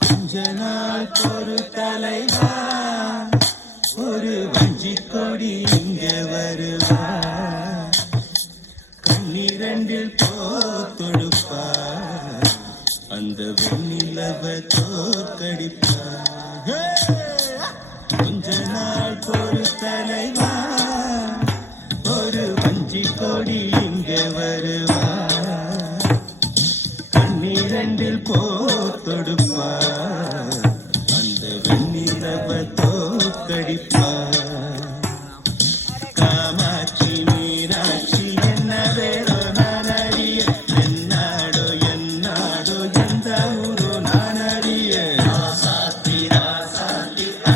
கொஞ்ச நாள் ஒரு தலைவா ஒரு வஞ்சி கொடி இங்க வருவா கண்ணிரண்டில் போத்தொடுப்பா அந்த வெண்ணிலவ தோற்கடிப்பா கொஞ்ச நாள் ஒரு தலைவா ஒரு வஞ்சி கொடி இங்க வருவா கண்ணிரண்டில் போத்தொடுப்பா அந்த வெண்ணிலவ தோற்கடிப்பா